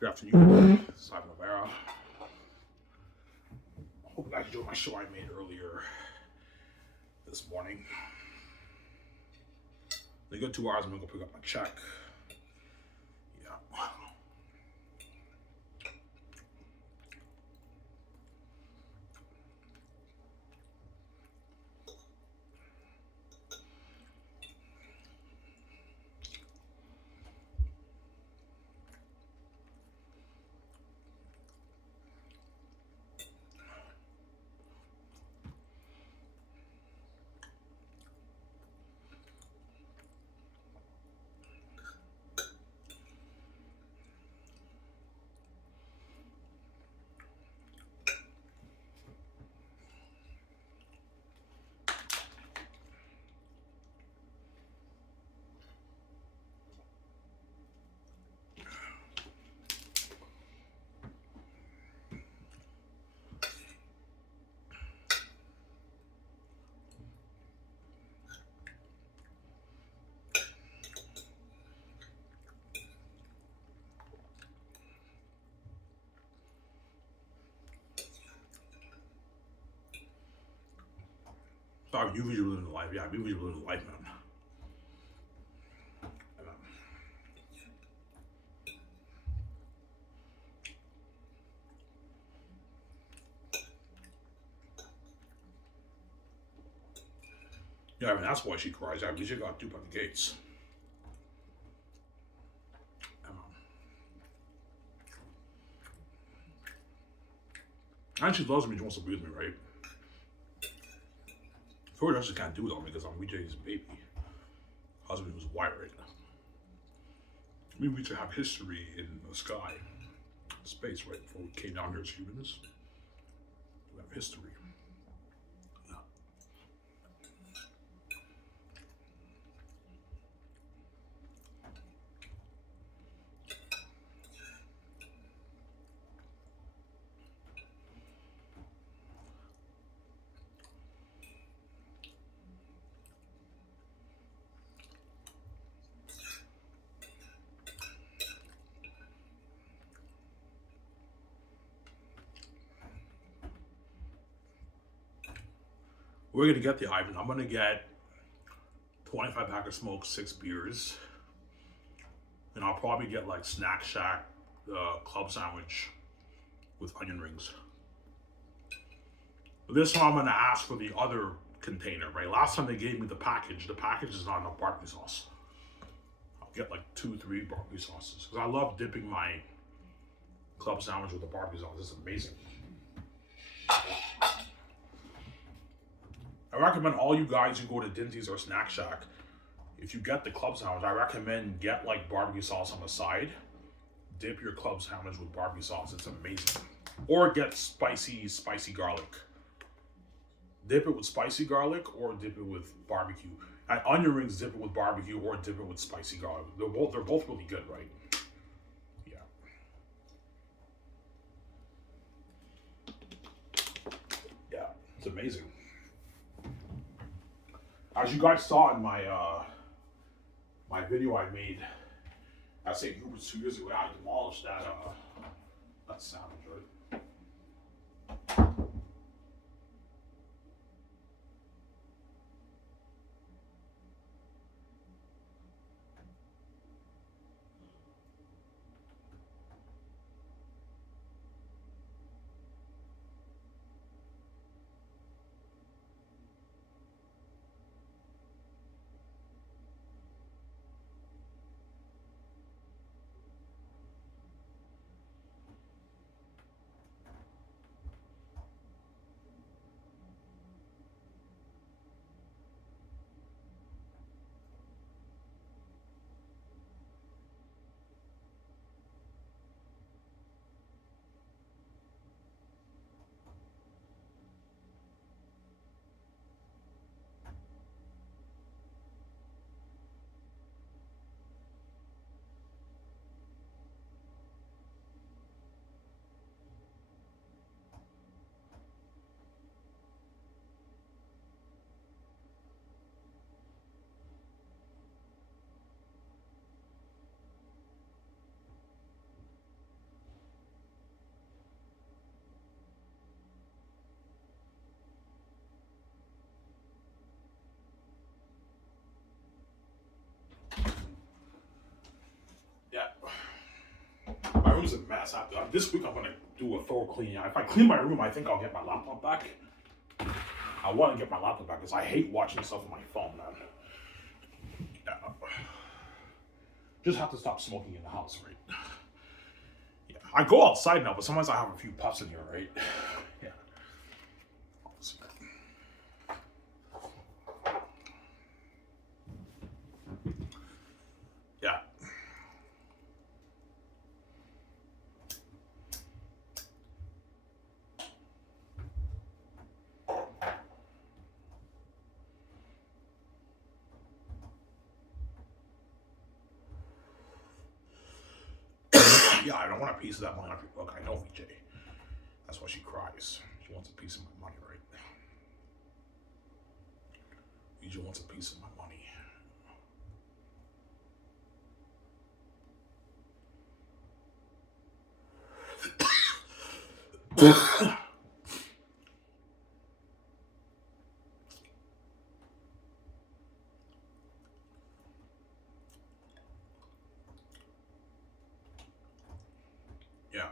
Good afternoon, Simon Rivera. Hope you guys enjoyed my show I made earlier this morning. In a good 2 hours, I'm gonna go pick up my check. Yeah. Sorry, you visually living life. Yeah, you visually living life, man. Yeah, I mean, that's why she cries. I mean, she got duped by the gates. And she loves me. She wants to be with me, right? Tori just can't do it on me because I'm WeJ's baby. Husband was white, right? We need to have history in the sky, space, right? Before we came down here as humans, we have history. We're gonna get the Ivan. I'm gonna get 25 pack of smoke, 6 beers, and I'll probably get like Snack Shack club sandwich with onion rings. But this time I'm gonna ask for the other container, right? Last time they gave me the package. The package is not enough barbecue sauce. I'll get like 2, 3 barbecue sauces because I love dipping my club sandwich with the barbecue sauce. It's amazing. I recommend all you guys who go to Dinty's or Snack Shack, if you get the club sandwich, I recommend get like barbecue sauce on the side. Dip your club sandwich with barbecue sauce. It's amazing. Or get spicy garlic. Dip it with spicy garlic or dip it with barbecue. At onion rings, dip it with barbecue or dip it with spicy garlic. They're both really good, right? Yeah. Yeah. It's amazing. As you guys saw in my video I made at St. Hubert's 2 years ago, I demolished that sandwich, right? Yes, this week I'm gonna do a thorough cleaning. If I clean my room, I think I'll get my laptop back. I want to get my laptop back because I hate watching stuff on my phone, man. Yeah. Just have to stop smoking in the house, right? Yeah. I go outside now, but sometimes I have a few puffs in here, right? Yeah. Yeah. Yeah, I don't want a piece of that money. Look, I know VJ. That's why she cries. She wants a piece of my money, right? VJ wants a piece of my money. Yeah.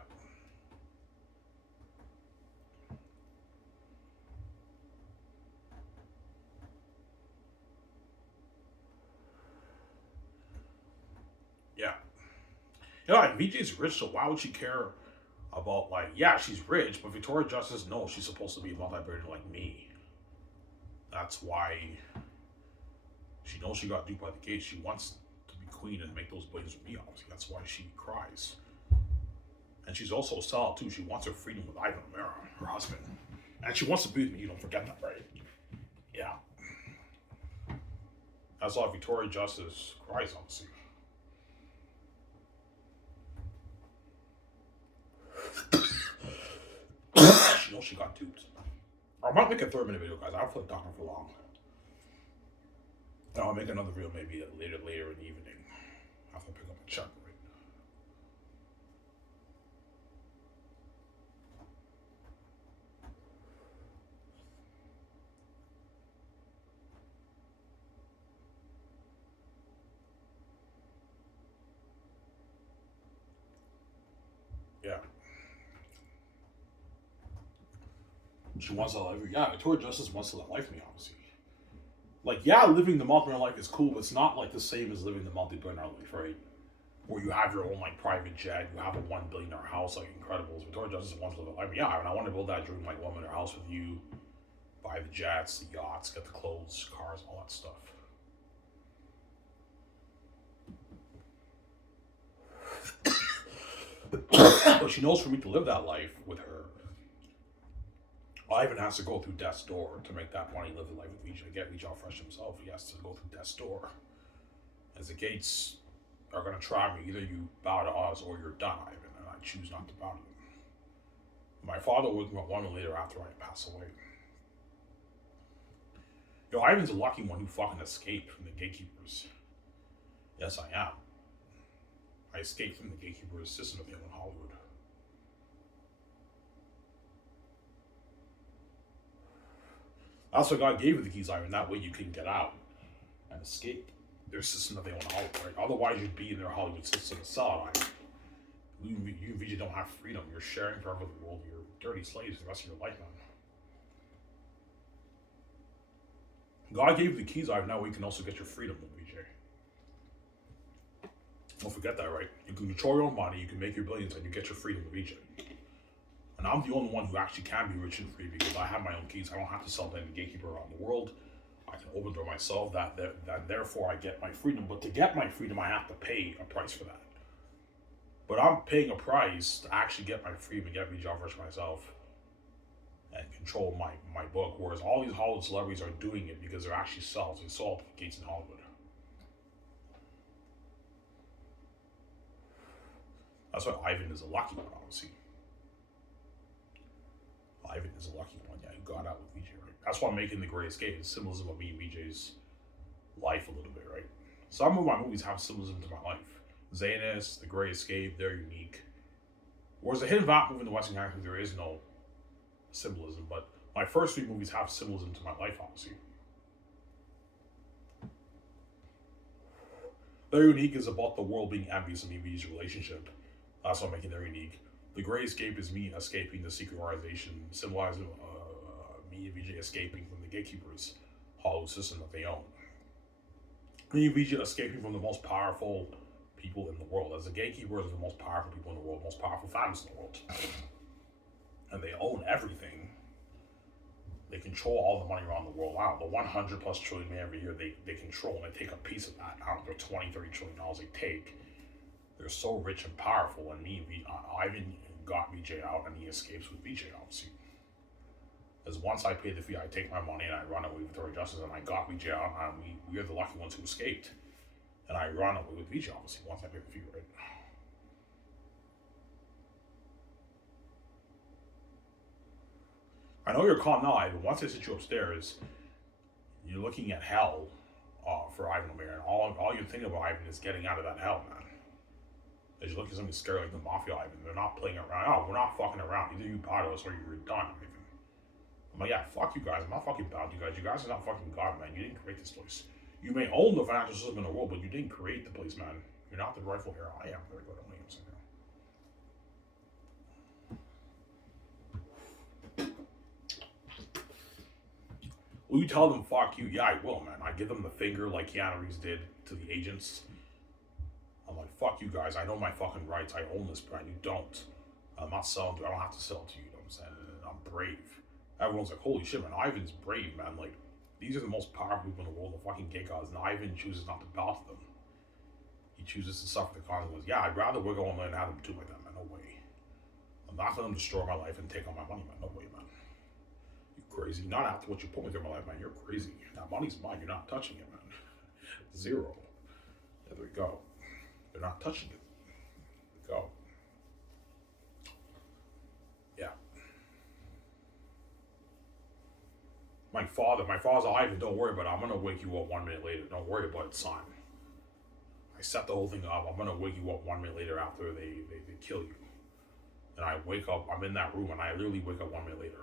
Yeah. You know, like VJ's rich, so why would she care about, like, yeah, she's rich, but Victoria Justice knows she's supposed to be a multi-billionaire like me. That's why she knows she got duped by the case. She wants to be queen and make those billions with me, obviously. That's why she cries. And she's also a sellout too. She wants her freedom with Ivan O'Meara, her husband. And she wants to be with me, you don't forget that, right? Yeah. That's why Victoria Justice cries, obviously. She knows she got duped. I might make a 30-minute video, guys. I don't feel like talking for long. I'll make another video maybe later in the evening. After I pick up a check, right? Yeah. She wants to live. Yeah, Victoria Justice wants to live life with me, obviously. Like, yeah, living the multi-billionaire life is cool, but it's not like the same as living the multi-billionaire life, right? Where you have your own like private jet, you have a $1 billion house, like Incredibles. Victoria Justice wants to live a life. Yeah, and I want to build that dream like $1 million house with you, buy the jets, the yachts, get the clothes, cars, all that stuff. But she knows for me to live that life with her, Ivan has to go through death's door to make that money live the life with VJ. Get VJ fresh himself. He has to go through death's door. As the gates are going to try me, either you bow to us or you're done, Ivan, and I choose not to bow to you. My father woke me up 1 minute later after I passed away. Yo, Ivan's a lucky one who fucking escaped from the gatekeepers. Yes, I am. I escaped from the gatekeeper system of the in Hollywood. That's why God gave you the keys, Ivan. That way you can get out and escape their system that they want to Hollywood, right? Otherwise, you'd be in their Hollywood system to sell it. You and VJ don't have freedom. You're sharing forever the world. You're dirty slaves the rest of your life, man. God gave you the keys, Ivan. Now you can also get your freedom with VJ. Don't forget that, right? You can control your own money, you can make your billions, and you get your freedom with VJ. And I'm the only one who actually can be rich and free because I have my own keys. I don't have to sell to any gatekeeper around the world. I can open the door myself. That therefore I get my freedom. But to get my freedom, I have to pay a price for that. But I'm paying a price to actually get my freedom and get VJ fresh myself and control my book. Whereas all these Hollywood celebrities are doing it because they're actually sells. They sold gates in Hollywood. That's why Ivan is a lucky one, obviously. Ivan is a lucky one. Yeah, he got out with VJ, right? That's why I'm making The Great Escape. It's symbolism of me and VJ's life a little bit, right? Some of my movies have symbolism to my life. Zanus, The Great Escape, they're unique. Whereas the Hidden Vat movie in the Western Galaxy, there is no symbolism, but my first 3 movies have symbolism to my life, obviously. They're Unique is about the world being envious of me and VJ's relationship. That's what makes it unique. The Great Escape is me escaping the secret organization, symbolizing me and VJ escaping from the gatekeepers' hollow system that they own. Me and VJ escaping from the most powerful people in the world. As the gatekeepers are the most powerful people in the world, most powerful families in the world. And they own everything. They control all the money around the world. Wow, the 100 plus trillion every year they control, and they take a piece of that. I don't know, 20, $30 trillion they take. They're so rich and powerful, and Ivan got VJ out, and he escapes with VJ, obviously. Because once I pay the fee, I take my money and I run away with Victoria Justice, and I got VJ out, and we are the lucky ones who escaped. And I run away with VJ, obviously, once I pay the fee, right? I know you're calm now, Ivan. Once I sit you upstairs, you're looking at hell for Ivan O'Meara, and all you're thinking about, Ivan, is getting out of that hell, man. As you look at something scary like the Mafia, Ivan, they're not playing around. Oh, we're not fucking around. Either you bow to us or you're done, Ivan. I'm like, yeah, fuck you guys. I'm not fucking bound to you guys. You guys are not fucking God, man. You didn't create this place. You may own the financial system in the world, but you didn't create the place, man. You're not the rightful heir. I am the rightful heir. Will you tell them fuck you? Yeah, I will, man. I give them the finger like Keanu Reeves did to the agents. I'm like, fuck you guys. I know my fucking rights. I own this brand. You don't. I'm not selling to you. I don't have to sell it to you. You know what I'm saying? And I'm brave. Everyone's like, holy shit, man. Ivan's brave, man. Like, these are the most powerful people in the world, the fucking gay gods, and Ivan chooses not to bow to them. He chooses to suffer the consequences. Yeah, I'd rather wiggle on and have them do like that, man. No way. I'm not letting them destroy my life and take all my money, man. No way, man. You crazy. Not after what you put me through my life, man. You're crazy. That money's mine. You're not touching it, man. Zero. There we go. They're not touching it. Go. Yeah. My father's Ivan, don't worry about it. I'm gonna wake you up 1 minute later. Don't worry about it, son. I set the whole thing up. I'm gonna wake you up 1 minute later after they kill you. And I wake up, I'm in that room, and I literally wake up 1 minute later.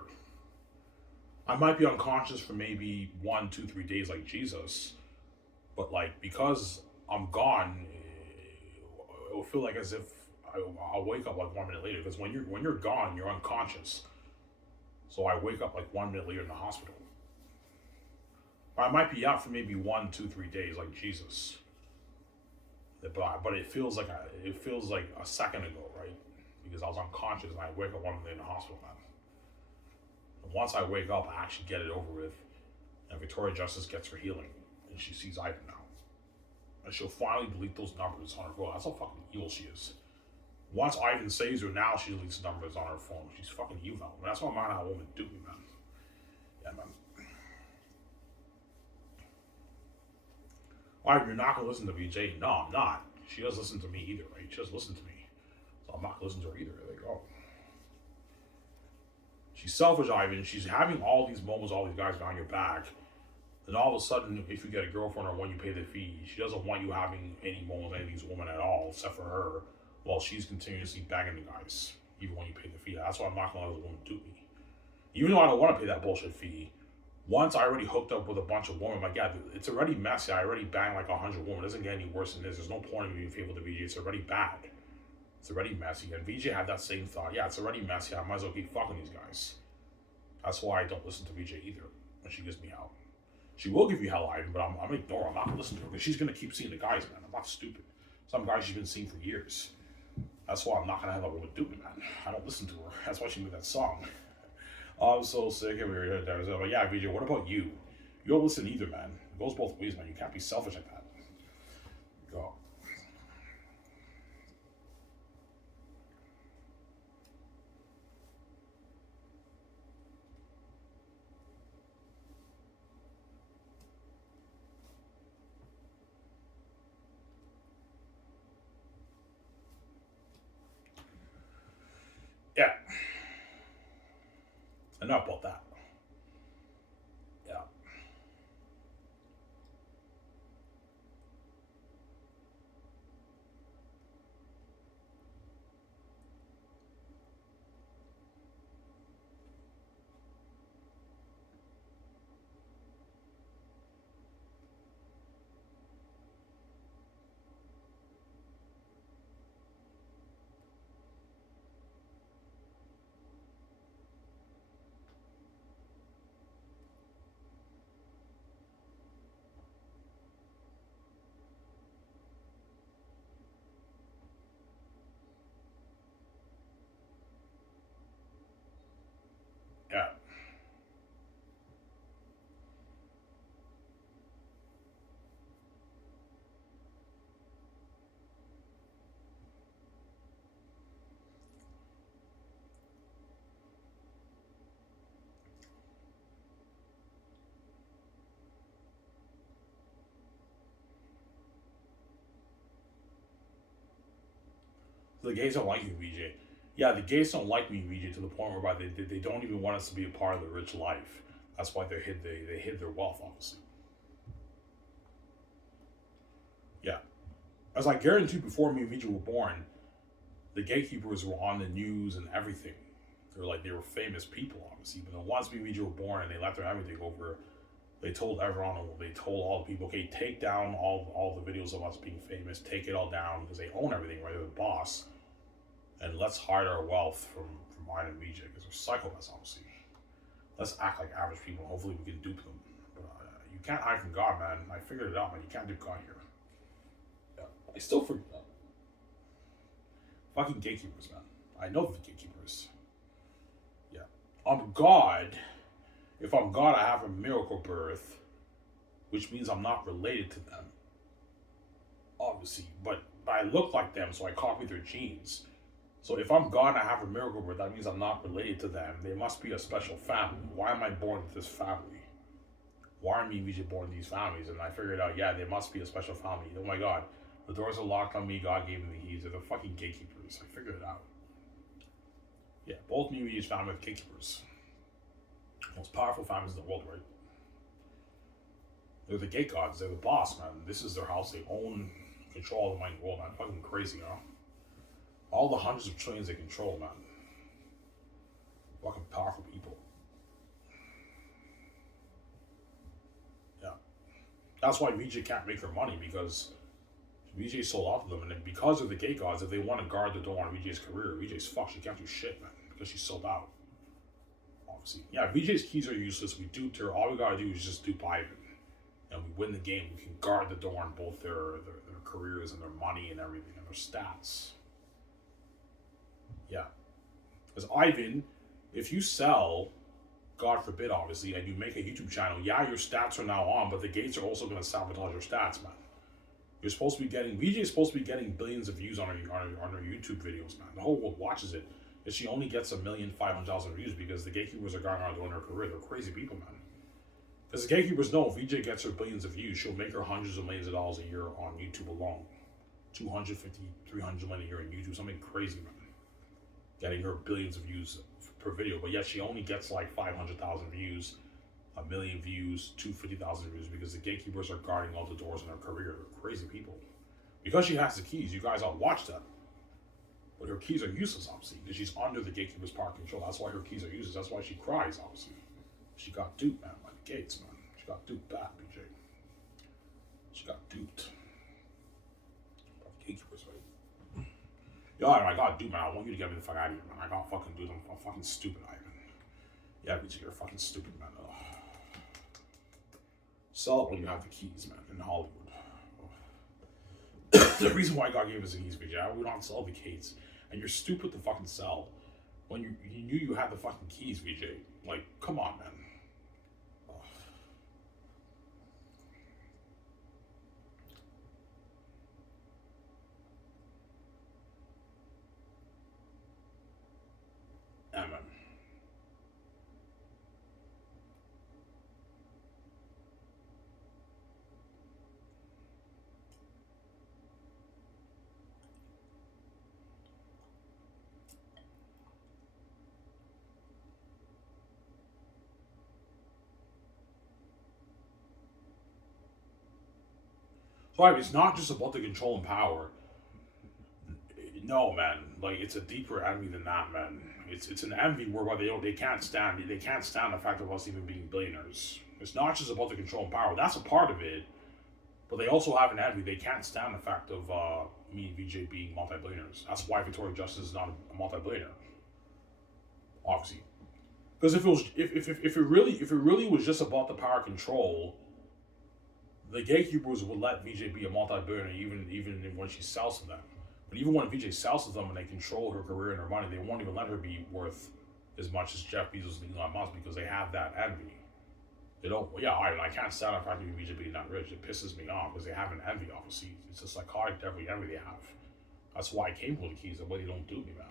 I might be unconscious for maybe 1, 2, 3 days like Jesus, but like because I'm gone, it'll feel like as if I'll wake up like 1 minute later. Because when you're gone, you're unconscious. So I wake up like 1 minute later in the hospital. I might be out for maybe 1, 2, 3 days like Jesus. But it feels like a second ago, right? Because I was unconscious and I wake up 1 minute in the hospital, man. And once I wake up, I actually get it over with, and Victoria Justice gets her healing, and she sees Ivan now, and she'll finally delete those numbers on her phone. That's how fucking evil she is. Once Ivan saves her, now she deletes numbers on her phone. She's fucking evil. And that's what man how woman do me, man. Yeah, man. Alright, you're not gonna listen to VJ? No, I'm not. She doesn't listen to me either, right? She doesn't listen to me. So I'm not gonna listen to her either. There you go. She's selfish, Ivan. She's having all these moments, all these guys behind your back. Then all of a sudden, if you get a girlfriend or when you pay the fee, she doesn't want you having any moments with any of these women at all, except for her, while she's continuously banging the guys, even when you pay the fee. That's why I'm not gonna let the woman do me. Even though I don't want to pay that bullshit fee, once I already hooked up with a bunch of women, I'm like, yeah, it's already messy. I already banged like 100 women. It doesn't get any worse than this. There's no point in being faithful to VJ. It's already bad. It's already messy. And VJ had that same thought. Yeah, it's already messy. I might as well keep fucking these guys. That's why I don't listen to VJ either when she gives me out. She will give you hell, Ivan, but I'm gonna ignore her. I'm not gonna listen to her because she's gonna keep seeing the guys, man. I'm not stupid. Some guys she's been seeing for years. That's why I'm not gonna have that woman do it, man. I don't listen to her. That's why she made that song. Oh, I'm so sick of her. But yeah, VJ, what about you? You don't listen either, man. It goes both ways, man. You can't be selfish like that. Go. Yeah. Enough about that. Yeah. The gays don't like you, VJ. Yeah, the gays don't like me, VJ, to the point whereby they don't even want us to be a part of the rich life. That's why they hid their wealth, obviously. Yeah. As I guarantee before me and VJ were born, the gatekeepers were on the news and everything. They were famous people, obviously. But then once me and VJ were born and they left their everything over, they told everyone, they told all the people, okay, take down all the videos of us being famous, take it all down because they own everything, right? They're the boss. And let's hide our wealth from mine and VJ because they're psychopaths, obviously. Let's act like average people. Hopefully we can dupe them. But you can't hide from God, man. I figured it out, man. You can't dupe God here. Yeah. I still figured it out. Fucking gatekeepers, man. I know the gatekeepers. Yeah. I'm God. If I'm God, I have a miracle birth, which means I'm not related to them. Obviously. But I look like them, so I copy their genes. So if I'm God and I have a miracle birth, that means I'm not related to them. They must be a special family. Why am I born with this family? Why are me and VJ born in these families? And I figured out, yeah, they must be a special family. Oh my God. The doors are locked on me. God gave me the keys. They're the fucking gatekeepers. I figured it out. Yeah, both me and VJ's family are gatekeepers. Most powerful families in the world, right? They're the gate gods. They're the boss, man. This is their house. They own, control the mighty world, man. Fucking crazy, you know? All the hundreds of trillions they control, man. Fucking powerful people. Yeah. That's why VJ can't make her money, because VJ sold out to them. And then because of the gate gods, if they want to guard the door on VJ's career, VJ's fucked. She can't do shit, man, because she's sold out. Obviously. Yeah, VJ's keys are useless. We duped her. All we gotta do is just dupe Ivan. And we win the game. We can guard the door on both their careers and their money and everything and their stats. Yeah. Because Ivan, if you sell, God forbid, obviously, and you make a YouTube channel, yeah, your stats are now on, but the gates are also going to sabotage your stats, man. You're supposed to be getting, VJ is supposed to be getting billions of views on her YouTube videos, man. The whole world watches it. And she only gets 1,500,000 views because the gatekeepers are going around doing her career. They're crazy people, man. Because the gatekeepers know if VJ gets her billions of views, she'll make her hundreds of millions of dollars a year on YouTube alone. 250, 300 million a year on YouTube, something crazy, man. Getting her billions of views per video, but yet she only gets like 500,000 views, 1,000,000 views, 250,000 views because the gatekeepers are guarding all the doors in her career. They're crazy people. Because she has the keys, you guys all watch that. But her keys are useless, obviously, because she's under the gatekeeper's power control. That's why her keys are useless. That's why she cries, obviously. She got duped, man, by the gates, man. She got duped bad, BJ. She got duped. By the gatekeepers, right? Yo, I got dude, man. I want you to get me the fuck out of here, man. I got fucking dude. I'm fucking stupid, Ivan. Yeah, BJ, you're fucking stupid, man. Ugh. Sell it when you have the keys, man, in Hollywood. The reason why God gave us the keys, BJ, we don't sell the keys. And you're stupid to fucking sell when you knew you had the fucking keys, VJ. Like, come on, man. Ugh. Yeah, man. So, it's not just about the control and power. No, man. Like, it's a deeper envy than that, man. It's an envy whereby they can't stand the fact of us even being billionaires. It's not just about the control and power. That's a part of it. But they also have an envy. They can't stand the fact of me and VJ being multi-billionaires. That's why Victoria Justice is not a multi-billionaire. Obviously. Because if it really was just about the power control, the gatekeepers would let VJ be a multi-billionaire even when she sells to them. But even when VJ sells to them and they control her career and her money, they won't even let her be worth as much as Jeff Bezos and Elon Musk because they have that envy. They don't. Yeah, I can't stand the fact that VJ being that rich. It pisses me off because they have an envy. Obviously, it's a psychotic envy they have. That's why I came for the keys. The way they don't do me, man.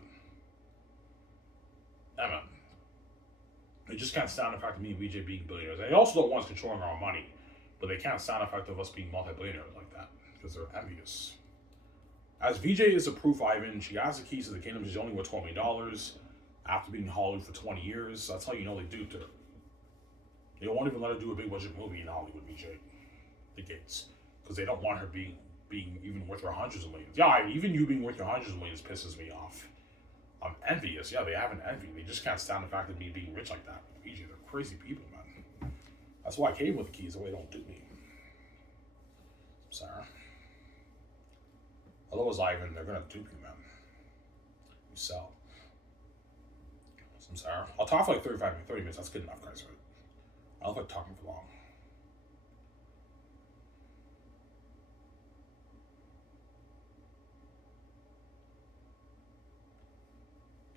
Yeah, man. They just can't stand the fact of me and VJ being billionaires. They also don't want us controlling our own money, but they can't stand the fact of us being multi-billionaires like that because they're envious. As VJ is a proof Ivan, she has the keys to the kingdom. She's only worth $12 million after being in Hollywood for 20 years. That's how you know they duped her. They won't even let her do a big budget movie in Hollywood, VJ. The Gates. Because they don't want her being even worth her hundreds of millions. Yeah, even you being worth your hundreds of millions pisses me off. I'm envious. Yeah, they have an envy. They just can't stand the fact of me being rich like that. VJ, they're crazy people, man. That's why I came with the keys, the way they don't do me. Sarah. Otherwise, Ivan, they're gonna dupe you, man. You sell. Some Sarah. I'll talk for like 30 minutes. That's good enough, guys. Right? I don't like talking for long.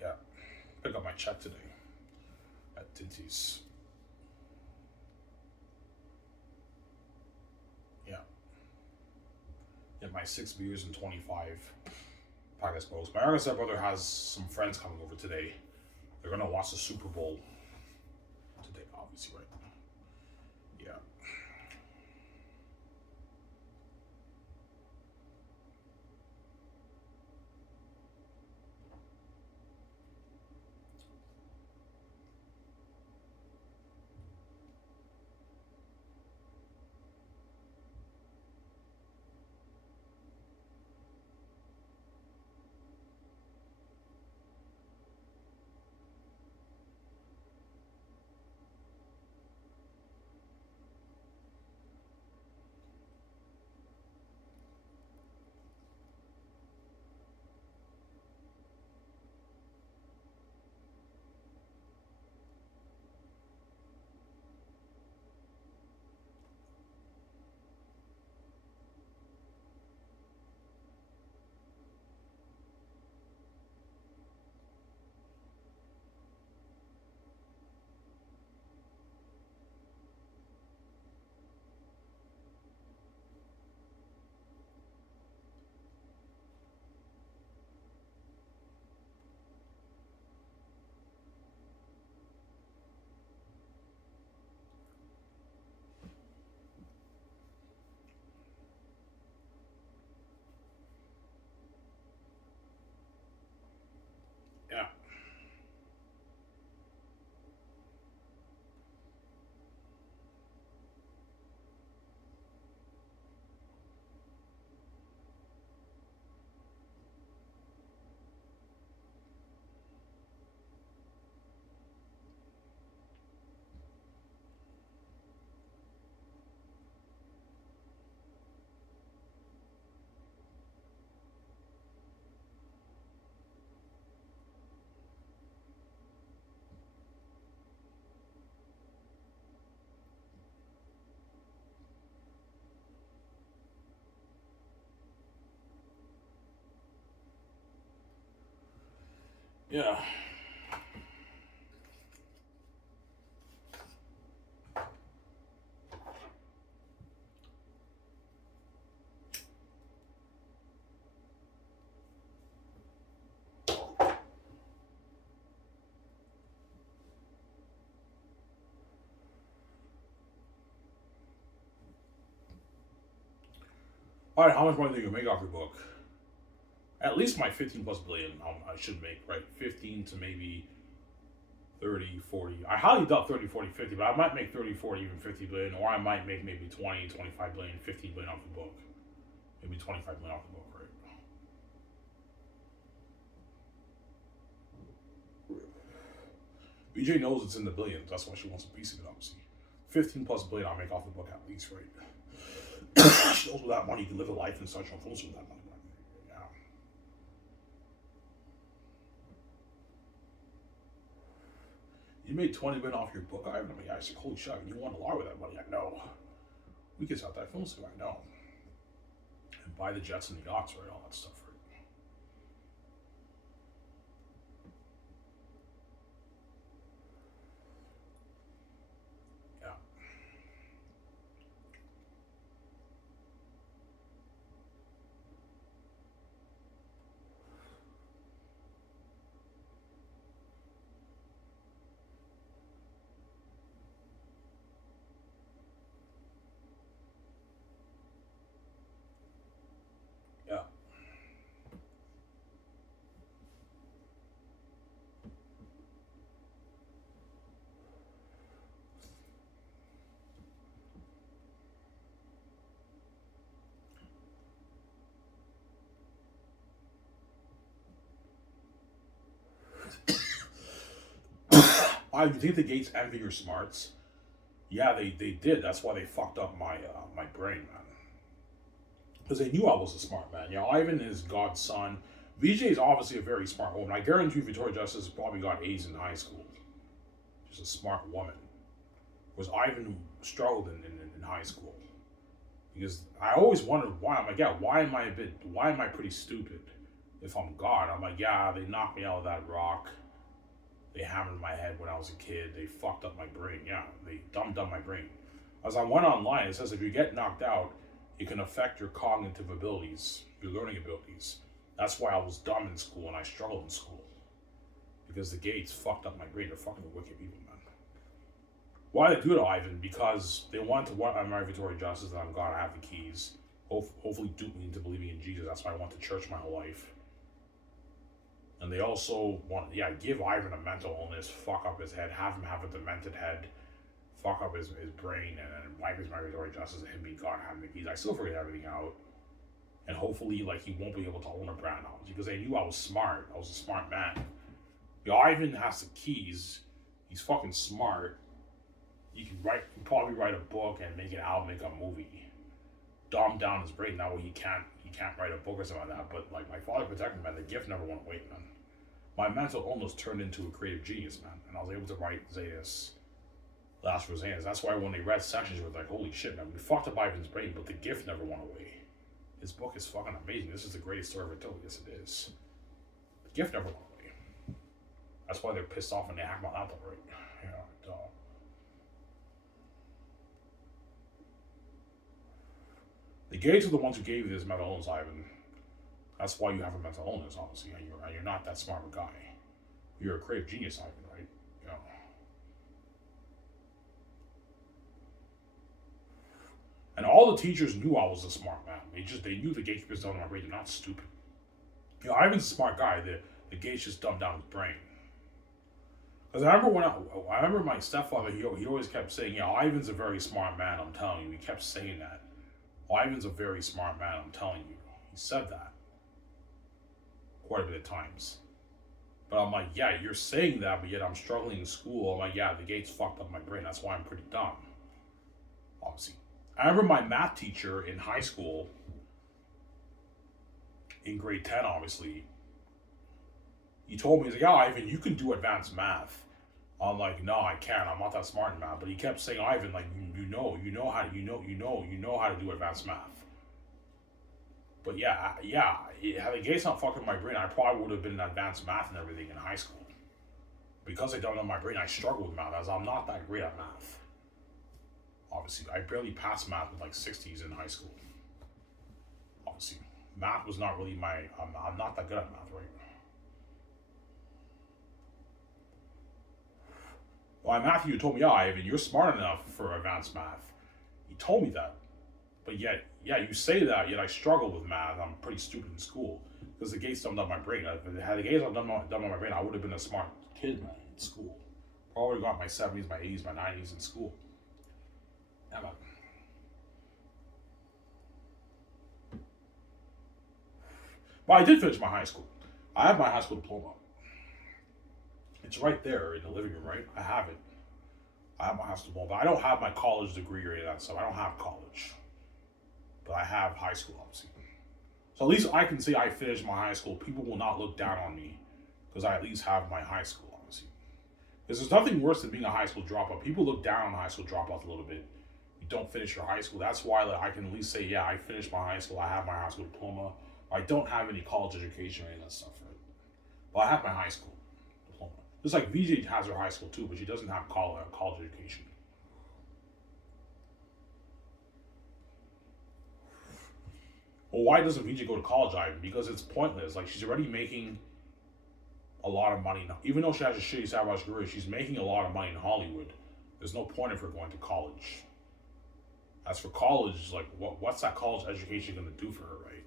Yeah. Pick up my check today at Tinty's. Yeah. Get my 6 beers and 25 podcast posts. My Arkansas brother has some friends coming over today. They're gonna watch the Super Bowl today, obviously, right? Yeah. Yeah. Yeah. All right, how much money do you make off your book? At least my 15 plus billion, I should make, right? 15 to maybe 30, 40. I highly doubt 30, 40, 50, but I might make 30, 40, even 50 billion, or I might make maybe 20, 25 billion, 15 billion off the book. Maybe 25 million off the book, right? BJ knows it's in the billions. That's why she wants a piece of it, obviously. 15 plus billion I'll make off the book at least, right? She knows with that money you can live a life and such on phones with that money. Yeah. You made 20 million off your book, Ivan. I mean, I said, holy shit, you won a lot with that money. I know. We could sell that film too, I know. And buy the jets and the yachts, right? All that stuff, right? Yeah. Yeah. You think the Gates envy your smarts? Yeah, they did. That's why they fucked up my brain, man. Because they knew I was a smart man. Ivan is God's son. VJ is obviously a very smart woman. I guarantee you Victoria Justice probably got A's in high school. She's a smart woman. Whereas Ivan struggled in high school. Because I always wondered why. I'm like, yeah, why am I pretty stupid? If I'm God, I'm like, yeah, they knocked me out of that rock. They hammered my head when I was a kid. They fucked up my brain. Yeah, they dumbed up my brain. As I went online, it says if you get knocked out, it can affect your cognitive abilities, your learning abilities. That's why I was dumb in school and I struggled in school. Because the Gates fucked up my brain. They're fucking wicked people, man. Why they do it, Ivan? Because they want to marry Victoria Justice and I'm God, I have the keys. Hopefully dupe me into believing in Jesus. That's why I went to church my whole life. And they also want, give Ivan a mental illness, fuck up his head, have him have a demented head, fuck up his brain, and then wipe his marriage Victoria Justice and him be God having the keys. I still figured everything out. And hopefully, he won't be able to own a brand house because they knew I was smart. I was a smart man. Ivan has the keys. He's fucking smart. He can probably write a book and make an album, make a movie. Dumb down his brain. That way he can't write a book or something like that. But my father protected me, man. The gift never went away, man. My mental illness turned into a creative genius, man. And I was able to write Zeus, Last Roseanne. That's why when they read sections, it was like, holy shit, man. We fucked up Ivan's brain, but the gift never went away. His book is fucking amazing. This is the greatest story ever told. Yes, it is. The gift never went away. That's why they're pissed off when they hack my laptop, right? Yeah, duh. The Gates are the ones who gave you this mental illness, Ivan. That's why you have a mental illness, obviously. And you're not that smart of a guy. You're a creative genius, Ivan, right? And all the teachers knew I was a smart man. They knew the Gates was dumb my brain. They're not stupid. Ivan's a smart guy. The Gates just dumbed down his brain. Because I remember my stepfather. He always kept saying, Ivan's a very smart man. I'm telling you. He kept saying that. Ivan's a very smart man. I'm telling you. He said that quite a bit of times. But I'm like, yeah, you're saying that, but yet I'm struggling in school. I'm like, yeah, the Gates fucked up my brain. That's why I'm pretty dumb. Obviously. I remember my math teacher in high school, in grade 10, obviously, he told me, he's like, Ivan, you can do advanced math. I'm like, no, I can't. I'm not that smart in math. But he kept saying, Ivan, like, you know how to do advanced math. But had the Gates not fucking my brain, I probably would have been in advanced math and everything in high school. Because I don't know my brain, I struggle with math, as I'm not that great at math. Obviously, I barely passed math with 60s in high school. Obviously, math was not really I'm not that good at math, right? Well, my math teacher told me, Ivan, you're smart enough for advanced math. He told me that. But yet, you say that, yet I struggle with math. I'm pretty stupid in school. Because the Gates dumbed up my brain. Had the Gates dumbed up my brain, I would have been a smart kid, man, in school. Probably got my 70s, my 80s, my 90s in school. Yeah, man. But I did finish my high school. I have my high school diploma. It's right there in the living room, right? I have it. I have my high school diploma, but I don't have my college degree or any of that stuff. I don't have college. But I have high school, obviously. So at least I can say I finished my high school. People will not look down on me because I at least have my high school, obviously. Because there's nothing worse than being a high school dropout. People look down on high school dropouts a little bit. You don't finish your high school. That's why I can at least say, I finished my high school. I have my high school diploma. I don't have any college education or any of that stuff, right? But I have my high school diploma. Just like VJ has her high school too, but she doesn't have college education. Well, why doesn't VJ go to college, Ivan? Because it's pointless. She's already making a lot of money now. Even though she has a shitty sabotage career, she's making a lot of money in Hollywood. There's no point of her going to college. As for college, what's that college education going to do for her, right?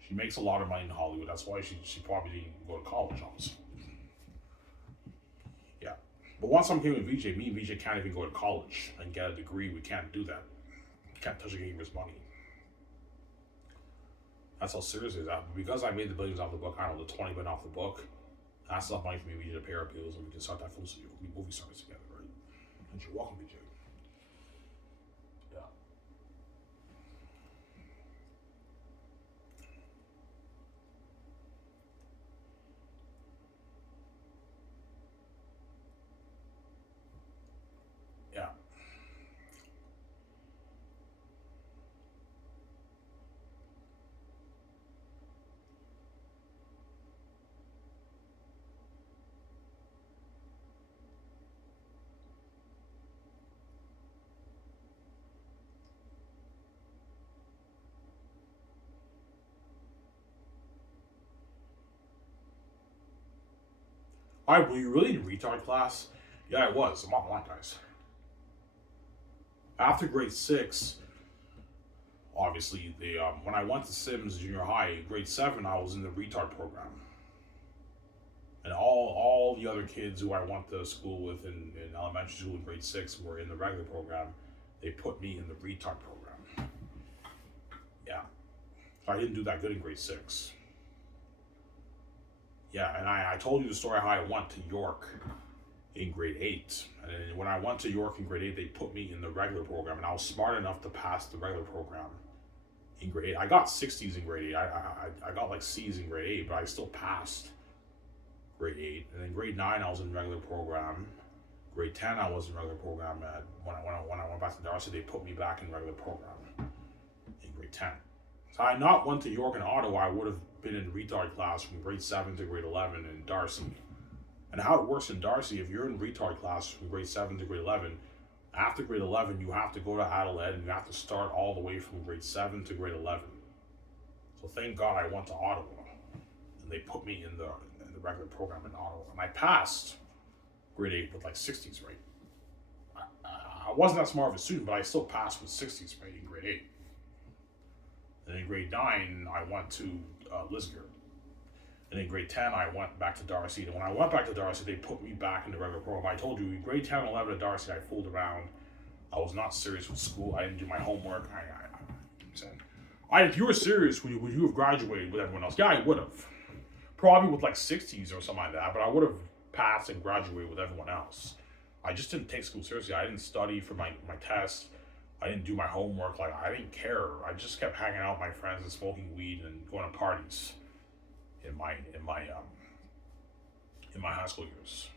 She makes a lot of money in Hollywood. That's why she probably didn't go to college, obviously. Yeah. But once I'm here with VJ, me and VJ can't even go to college and get a degree. We can't do that. We can't touch a gamer's money. That's how serious it is. Because I made the billions off the book, I don't know, the 20 went off the book. That's enough money for me. We need a pair of bills and we can start that full movie starts together, right? And you're welcome, BJ. Yeah. Yeah. All right, were you really in retard class? Yeah, I was. I'm not lying, guys. After grade 6, obviously, when I went to Sims Junior High, grade 7, I was in the retard program. And all the other kids who I went to school with in elementary school in grade 6 were in the regular program. They put me in the retard program. Yeah. So I didn't do that good in grade 6. Yeah, and I told you the story how I went to York in grade 8. And when I went to York in grade 8, they put me in the regular program, and I was smart enough to pass the regular program in grade 8. I got 60s in grade 8. I got like C's in grade 8, but I still passed grade 8. And then grade 9, I was in regular program. Grade 10, I was in regular program. When I went back to Darcy, they put me back in regular program in grade 10. So I not went to York and Ottawa, I would have been in retard class from grade 7 to grade 11 in Darcy. And how it works in Darcy, if you're in retard class from grade 7 to grade 11, after grade 11, you have to go to Adelaide and you have to start all the way from grade 7 to grade 11. So thank God I went to Ottawa and they put me in the regular program in Ottawa. And I passed grade 8 with like 60s, right? I wasn't that smart of a student, but I still passed with 60s, right, in grade 8. And in grade 9, I went to Lisgar. And in grade 10, I went back to Darcy. And when I went back to Darcy, they put me back in the regular program. I told you, in grade 10 and 11 at Darcy, I fooled around. I was not serious with school. I didn't do my homework. If you were serious, would you have graduated with everyone else? Yeah, I would have. Probably with like 60s or something like that. But I would have passed and graduated with everyone else. I just didn't take school seriously. I didn't study for my tests. I didn't do my homework. Like, I didn't care. I just kept hanging out with my friends and smoking weed and going to parties in my high school years.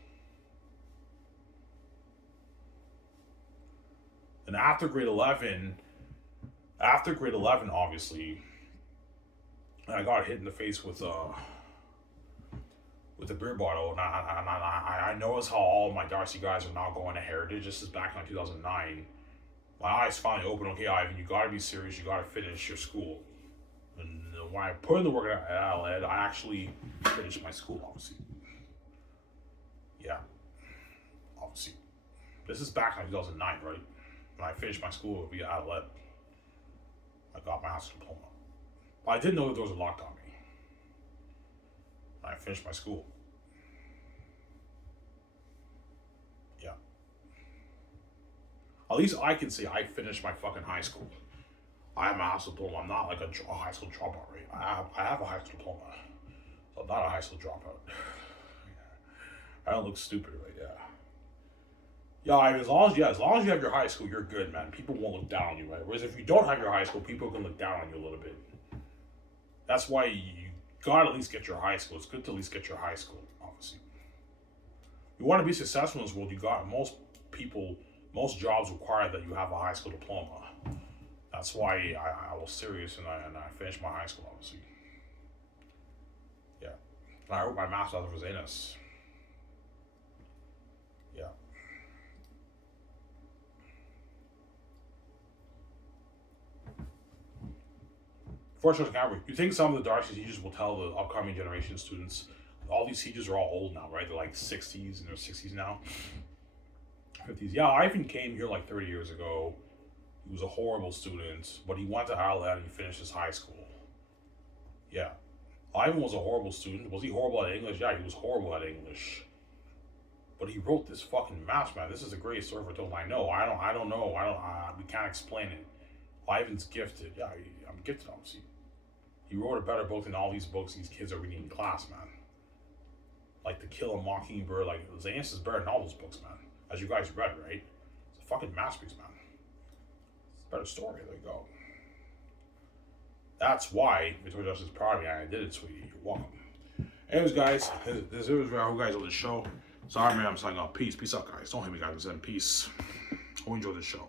And after grade 11, obviously, I got hit in the face with a beer bottle, and I noticed how all my Darcy guys are now going to Heritage. This is back in 2009. My eyes finally opened. Okay, Ivan, you gotta be serious. You gotta finish your school. And when I put in the work at Adelaide, I actually finished my school, obviously. Yeah, obviously. This is back in 2009, right? When I finished my school via Adelaide, I got my high school diploma. But I didn't know that there was a lock on me. I finished my school. Yeah. At least I can say I finished my fucking high school. I have my high school diploma. I'm not like a high school dropout, right? I have a high school diploma. So I'm not a high school dropout. I don't look stupid, right? Yeah. Yeah, as long as you have your high school, you're good, man. People won't look down on you, right? Whereas if you don't have your high school, people can look down on you a little bit. That's why you gotta at least get your high school. It's good to at least get your high school, obviously. You want to be successful in this world, most jobs require that you have a high school diploma. That's why I was serious and I finished my high school, obviously. Yeah. And I wrote my master's out of Rosanes. Yeah. Fortunately, you think some of the Darcy teachers will tell the upcoming generation of students, all these teachers are all old now, right? They're like 60s, in their 60s now. 50s. Yeah, Ivan came here like 30 years ago. He was a horrible student, but he went to Adelaide and he finished his high school. Yeah. Ivan was a horrible student. Was he horrible at English? Yeah, he was horrible at English. But he wrote this fucking math, man. This is the greatest story for told. I know. I don't know. We can't explain it. Ivan's gifted. Yeah, I'm gifted, obviously. He wrote a better book than all these books these kids are reading in class, man. like To Kill a Mockingbird. Like Xanax is better than all those books, man. As you guys read, right? It's a fucking masterpiece, man. It's a better story. There you go. That's why Victoria Justice is proud of me. I did it, sweetie. You're welcome. Anyways, guys, this is where I hope you guys on the show. Sorry, man, I'm signing off. Peace out, guys. Don't hit me, guys. I'm saying peace. Hope you enjoy the show.